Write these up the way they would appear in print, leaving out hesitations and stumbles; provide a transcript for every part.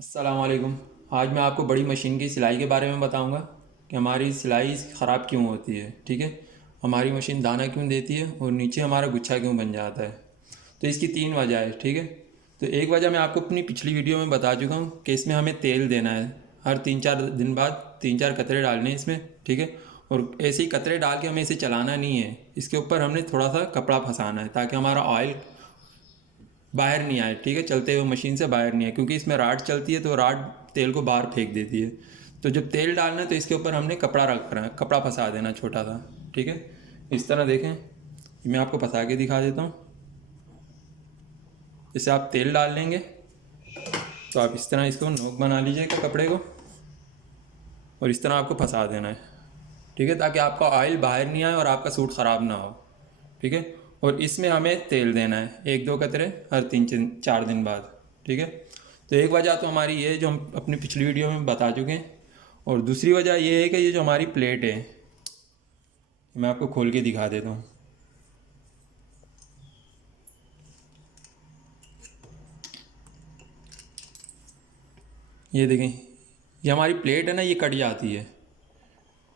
अस्सलामुअलैकुम। आज मैं आपको बड़ी मशीन की सिलाई के बारे में बताऊंगा कि हमारी सिलाई ख़राब क्यों होती है। ठीक है, हमारी मशीन दाना क्यों देती है और नीचे हमारा गुच्छा क्यों बन जाता है। तो इसकी तीन वजह है। ठीक है, तो एक वजह मैं आपको अपनी पिछली वीडियो में बता चुका हूँ कि इसमें हमें तेल देना है। हर 3-4 दिन बाद 3-4 कतरे डालने हैं इसमें। ठीक है, और ऐसे ही कतरे डाल के हमें इसे चलाना नहीं है। इसके ऊपर हमने थोड़ा सा कपड़ा फंसाना है ताकि हमारा ऑयल बाहर नहीं आए। ठीक है, चलते हुए मशीन से बाहर नहीं आए, क्योंकि इसमें राड चलती है तो राड तेल को बाहर फेंक देती है। तो जब तेल डालना है तो इसके ऊपर हमने कपड़ा रख रहा है, कपड़ा फंसा देना छोटा सा। ठीक है, इस तरह देखें, मैं आपको फंसा के दिखा देता हूँ। जैसे आप तेल डाल लेंगे तो आप इस तरह इसको नोक बना लीजिएगा कपड़े को, और इस तरह आपको फंसा देना है। ठीक है, ताकि आपका ऑयल बाहर नहीं आए और आपका सूट ख़राब ना हो। ठीक है, और इसमें हमें तेल देना है 1-2 कतरे हर 3-4 दिन बाद। ठीक है, तो एक वजह तो हमारी ये जो हम अपनी पिछली वीडियो में बता चुके हैं, और दूसरी वजह ये है कि ये जो हमारी प्लेट है, मैं आपको खोल के दिखा देता हूँ। ये देखें, ये हमारी प्लेट है ना, ये कट जाती है।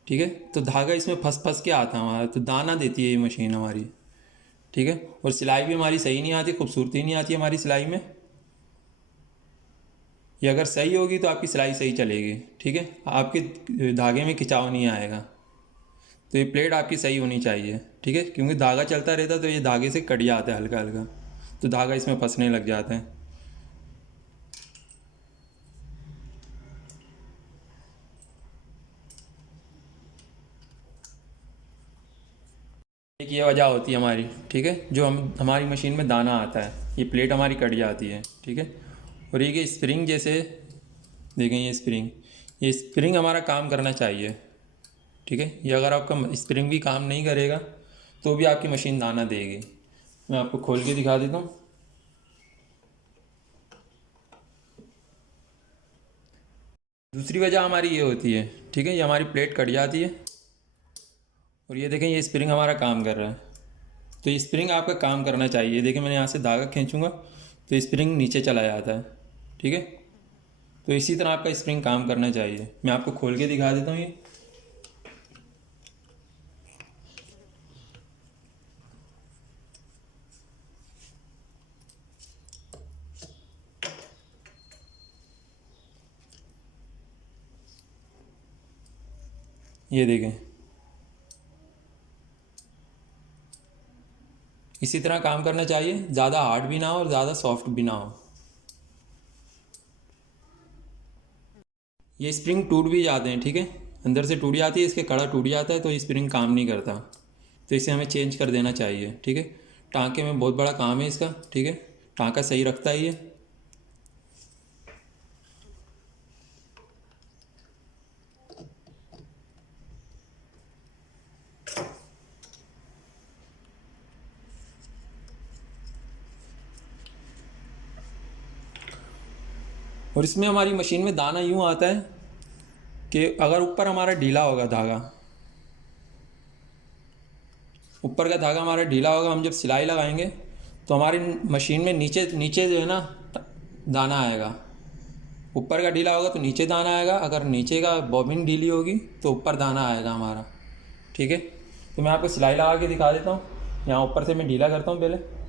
ठीक है, तो धागा इसमें फंस फंस के आता है हमारा, तो दाना देती है ये मशीन हमारी। ठीक है, और सिलाई भी हमारी सही नहीं आती, खूबसूरती नहीं आती हमारी सिलाई में। ये अगर सही होगी तो आपकी सिलाई सही चलेगी। ठीक है, आपके धागे में खिंचाव नहीं आएगा। तो ये प्लेट आपकी सही होनी चाहिए। ठीक है, क्योंकि धागा चलता रहता है तो ये धागे से कट जाता है हल्का हल्का, तो धागा इसमें फंसने लग जाता है। एक ये वजह होती है हमारी। ठीक है, जो हमारी मशीन में दाना आता है, ये प्लेट हमारी कट जाती है। ठीक है, और ये कि स्प्रिंग जैसे देखें, ये स्प्रिंग हमारा काम करना चाहिए। ठीक है, ये अगर आपका स्प्रिंग भी काम नहीं करेगा तो भी आपकी मशीन दाना देगी। मैं आपको खोल के दिखा देता हूँ। दूसरी वजह हमारी ये होती है। ठीक है, ये हमारी प्लेट कट जाती है, और ये देखें, ये स्प्रिंग हमारा काम कर रहा है। तो ये स्प्रिंग आपका काम करना चाहिए। देखें, मैंने यहाँ से धागा खींचूंगा तो स्प्रिंग नीचे चला जाता है। ठीक है, तो इसी तरह आपका स्प्रिंग काम करना चाहिए। मैं आपको खोल के दिखा देता हूँ। ये देखें, इसी तरह काम करना चाहिए, ज़्यादा हार्ड भी ना हो और ज़्यादा सॉफ्ट भी ना हो। ये स्प्रिंग टूट भी जाते हैं। ठीक है, अंदर से टूट जाती है, इसके कड़ा टूट जाता है तो ये स्प्रिंग काम नहीं करता, तो इसे हमें चेंज कर देना चाहिए। ठीक है, टाँके में बहुत बड़ा काम है इसका। ठीक है, टाँका सही रखता है ये। और इसमें हमारी मशीन में दाना यूँ आता है कि अगर ऊपर हमारा ढीला होगा धागा, ऊपर का धागा हमारा ढीला होगा, हम जब सिलाई लगाएंगे तो हमारी मशीन में नीचे नीचे जो है ना दाना आएगा। ऊपर का ढीला होगा तो नीचे दाना आएगा, अगर नीचे का बॉबिन ढीली होगी तो ऊपर दाना आएगा हमारा। ठीक है, तो मैं आपको सिलाई लगा के दिखा देता हूँ। यहाँ ऊपर से मैं ढीला करता हूँ पहले।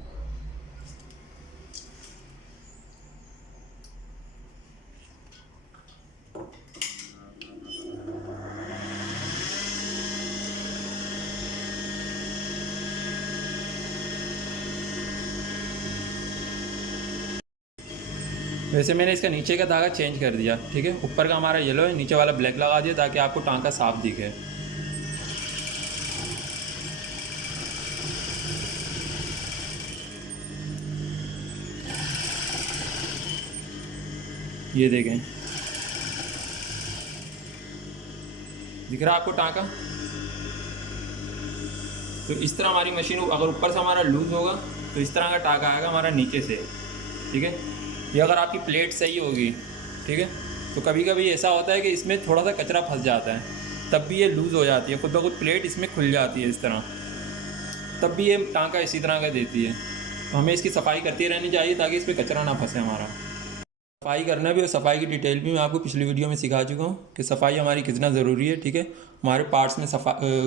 वैसे मैंने इसका नीचे का धागा चेंज कर दिया। ठीक है, ऊपर का हमारा येलो है, नीचे वाला ब्लैक लगा दिया ताकि आपको टाँका साफ दिखे। ये देखें, दिख रहा है आपको टाँका। तो इस तरह हमारी मशीन अगर ऊपर से हमारा लूज़ होगा तो इस तरह का टाँका आएगा हमारा नीचे से। ठीक है, ये अगर आपकी प्लेट सही होगी। ठीक है, तो कभी कभी ऐसा होता है कि इसमें थोड़ा सा कचरा फंस जाता है, तब भी ये लूज़ हो जाती है, खुद ब खुद प्लेट इसमें खुल जाती है इस तरह, तब भी ये टाँका इसी तरह का देती है। तो हमें इसकी सफाई करती रहनी चाहिए ताकि इस पर कचरा ना फंसे हमारा। सफाई करना भी, और सफाई की डिटेल भी मैं आपको पिछली वीडियो में सिखा चुका हूँ कि सफाई हमारी कितना ज़रूरी है। ठीक है, हमारे पार्ट्स में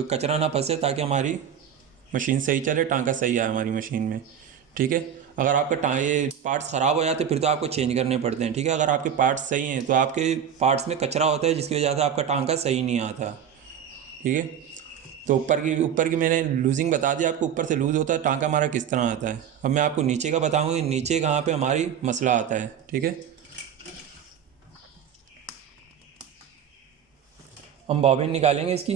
कचरा ना फंसे ताकि हमारी मशीन सही चले, टांका सही आए हमारी मशीन में। ठीक है, अगर आपका ये पार्ट्स ख़राब हो जाते फिर तो आपको चेंज करने पड़ते हैं। ठीक है, अगर आपके पार्ट्स सही हैं तो आपके पार्ट्स में कचरा होता है जिसकी वजह से आपका टांका सही नहीं आता। ठीक है, तो ऊपर की मैंने लूजिंग बता दिया आपको, ऊपर से लूज़ होता है टांका हमारा किस तरह आता है। अब मैं आपको नीचे का बताऊँगा कि नीचे कहाँ पे हमारी मसला आता है। ठीक है, हम बॉबिन निकालेंगे इसकी।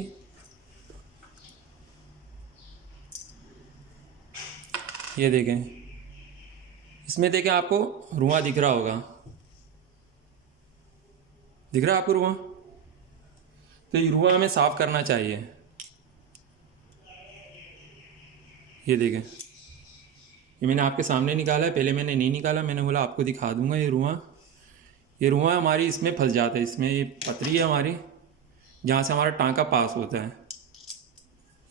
ये देखें, इसमें देखें आपको रुआं दिख रहा होगा, दिख रहा है आपको रुआं? तो ये रुआं हमें साफ़ करना चाहिए। ये देखें, ये मैंने आपके सामने निकाला है, पहले मैंने नहीं निकाला, मैंने बोला आपको दिखा दूंगा। ये रुआं हमारी इसमें फंस जाता है, इसमें ये पतरी है हमारी जहाँ से हमारा टांका पास होता है,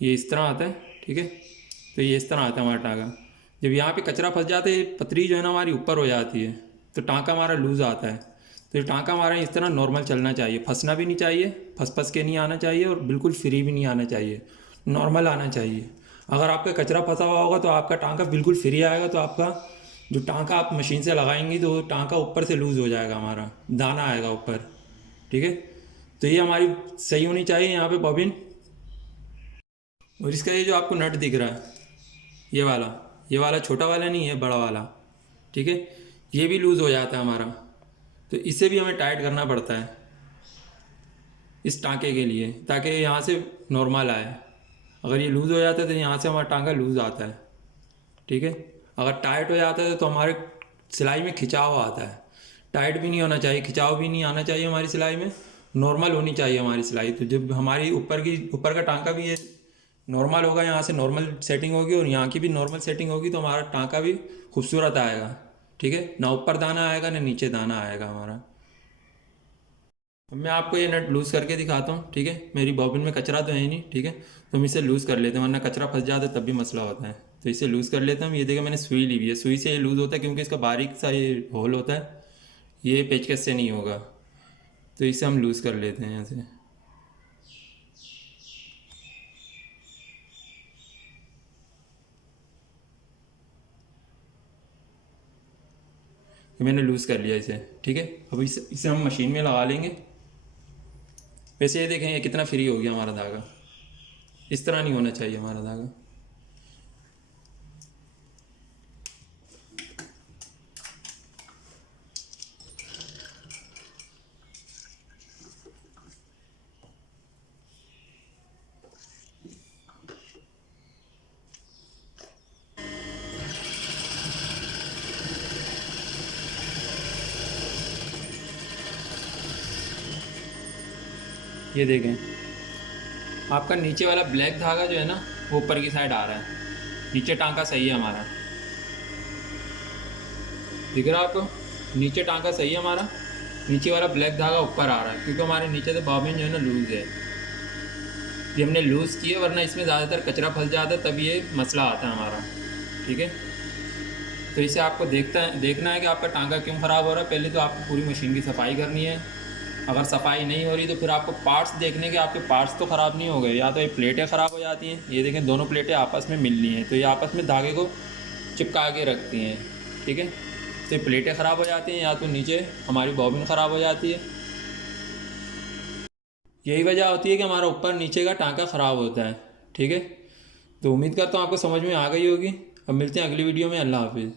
ये इस तरह आता है। ठीक है, तो ये इस तरह आता है हमारा टांका। जब यहाँ पे कचरा फंस जाता है, ये पतरी जो है ना हमारी ऊपर हो जाती है, तो टांका हमारा लूज़ आता है। तो ये टांका हमारा इस तरह नॉर्मल चलना चाहिए, फंसना भी नहीं चाहिए, फंस के नहीं आना चाहिए, और बिल्कुल फ्री भी नहीं आना चाहिए, नॉर्मल आना चाहिए। अगर आपका कचरा फंसा हुआ होगा तो आपका टांका बिल्कुल फ्री आएगा, तो आपका जो टांका आप मशीन से लगाएंगी तो टांका ऊपर से लूज़ हो जाएगा, हमारा दाना आएगा ऊपर। ठीक है, तो ये हमारी सही होनी चाहिए यहाँ पे बॉबिन। और इसका ये जो आपको नट दिख रहा है, ये वाला छोटा वाला नहीं है, बड़ा वाला। ठीक है, ये भी लूज़ हो जाता है हमारा, तो इसे भी हमें टाइट करना पड़ता है इस टांके के लिए, ताकि यहाँ से नॉर्मल आए। अगर ये लूज़ हो जाता है तो यहाँ से हमारा टांका लूज़ आता है। ठीक है, अगर टाइट हो जाता है तो हमारे सिलाई में खिंचाव आता है। टाइट भी नहीं होना चाहिए, खिंचाव भी नहीं आना चाहिए हमारी सिलाई में, नॉर्मल होनी चाहिए हमारी सिलाई। तो जब हमारी ऊपर का टांका भी ये नॉर्मल होगा, यहाँ से नॉर्मल सेटिंग होगी और यहाँ की भी नॉर्मल सेटिंग होगी, तो हमारा टांका भी खूबसूरत आएगा। ठीक है, ना ऊपर दाना आएगा ना नीचे दाना आएगा हमारा। अब मैं आपको ये नट लूज़ करके दिखाता हूँ। ठीक है, मेरी बॉबिन में कचरा तो है ही नहीं। ठीक है, तो हम इसे लूज़ कर लेते हैं, वरना कचरा फंस जाता है तब भी मसला होता है। तो इसे लूज़ कर लेते हैं हम। ये देखिए मैंने सुई ली हुई है, सुई से ये लूज़ होता है क्योंकि इसका बारीक सा ये होल होता है, ये पेचकस से नहीं होगा। तो इसे हम लूज़ कर लेते हैं यहाँ से। ये मैंने लूज़ कर लिया इसे। ठीक है, अब इसे हम मशीन में लगा लेंगे। वैसे ये देखें ये कितना फ्री हो गया हमारा धागा, इस तरह नहीं होना चाहिए हमारा धागा। ये देखें, आपका नीचे वाला ब्लैक धागा जो है ना वो ऊपर की साइड आ रहा है, नीचे टांका सही है हमारा। दिख रहा है आपको? नीचे टांका सही है हमारा, नीचे वाला ब्लैक धागा ऊपर आ रहा है क्योंकि हमारे नीचे से बॉबिन जो है ना लूज़ है। ये हमने लूज़ किया, वरना इसमें ज़्यादातर कचरा फंस जाता है, तब ये मसला आता है हमारा। ठीक है, तो इसे आपको देखना है कि आपका टांका क्यों ख़राब हो रहा है। पहले तो आपको पूरी मशीन की सफाई करनी है। अगर सफाई नहीं हो रही तो फिर आपको पार्ट्स देखने के, आपके पार्ट्स तो ख़राब नहीं हो गए, या तो ये प्लेटें ख़राब हो जाती हैं। ये देखें दोनों प्लेटें आपस में मिलनी हैं, तो ये आपस में धागे को चिपका के रखती हैं। ठीक है, तो ये प्लेटें ख़राब हो जाती हैं, या तो नीचे हमारी बॉबिन ख़राब हो जाती है। यही वजह होती है कि हमारा ऊपर नीचे का टांका ख़राब होता है। ठीक है, तो उम्मीद करता हूँ आपको समझ में आ गई होगी। अब मिलते हैं अगली वीडियो में। अल्लाह हाफिज़।